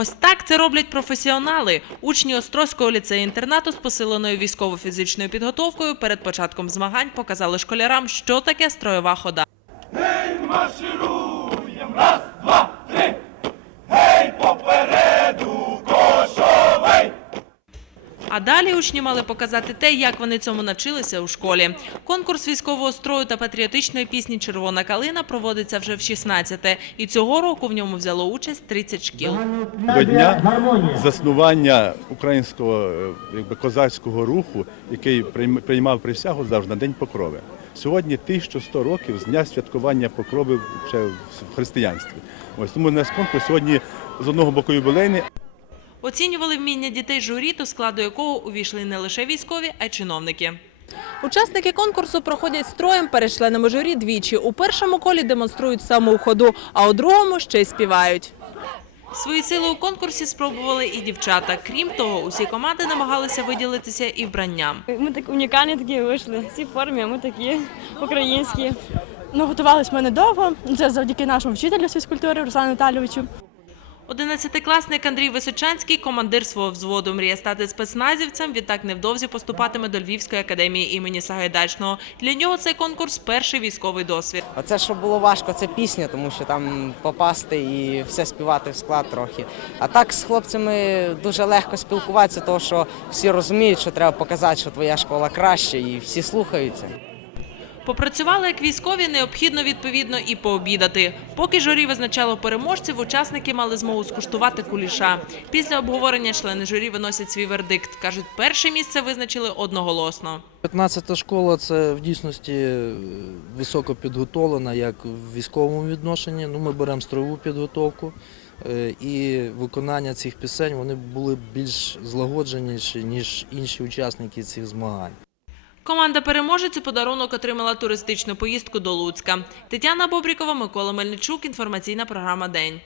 Ось так це роблять професіонали. Учні Острозького ліцею-інтернату з посиленою військово-фізичною підготовкою перед початком змагань показали школярам, що таке строєва хода. А далі учні мали показати те, як вони цьому навчилися у школі. Конкурс військового строю та патріотичної пісні Червона калина проводиться вже в 16-те. І цього року в ньому взяло участь 30 шкіл. до дня заснування українського е, якби, козацького руху, який прийм- приймав присягу завжди на День Покрови. Сьогодні 1100 років з дня святкування покрови ще в християнстві. Ось тому у нас конкурс сьогодні з одного боку юбилейний, Оцінювали вміння дітей журі, до складу якого увійшли не лише військові, а й чиновники. Учасники конкурсу проходять строєм перед членами журі двічі. У першому колі демонструють саму ходу, а у другому ще й співають. Свої сили у конкурсі спробували і дівчата. Крім того, усі команди намагалися виділитися і вбранням. Ми так унікальні такі вийшли. Всі в формі, а ми такі українські. Ну, готувалися ми недовго. Це завдяки нашому вчителю з фізкультури Руслану Віталійовичу. Одинадцятикласник Андрій Височанський, командир свого взводу, мріє стати спецназівцем. Відтак невдовзі поступатиме до Львівської академії імені Сагайдачного. Для нього цей конкурс перший військовий досвід. Оце, що було важко, це пісня, тому що там попасти і все співати в склад трохи. А так з хлопцями дуже легко спілкуватися, тому що всі розуміють, що треба показати, що твоя школа краще, і всі слухаються. Попрацювали як військові, необхідно відповідно і пообідати. Поки журі визначало переможців, учасники мали змогу скуштувати куліша. Після обговорення члени журі виносять свій вердикт. кажуть, перше місце визначили одноголосно. 15-та школа це в дійсності е, високо підготовлена, як в військовому відношенні. Ну, ми беремо строєву підготовку. е, І виконання цих пісень вони були більш злагодженіші, ніж інші учасники цих змагань. Команда переможець у подарунок отримала туристичну поїздку до Луцька. Тетяна Бобрікова, Микола Мельничук. Інформаційна програма День.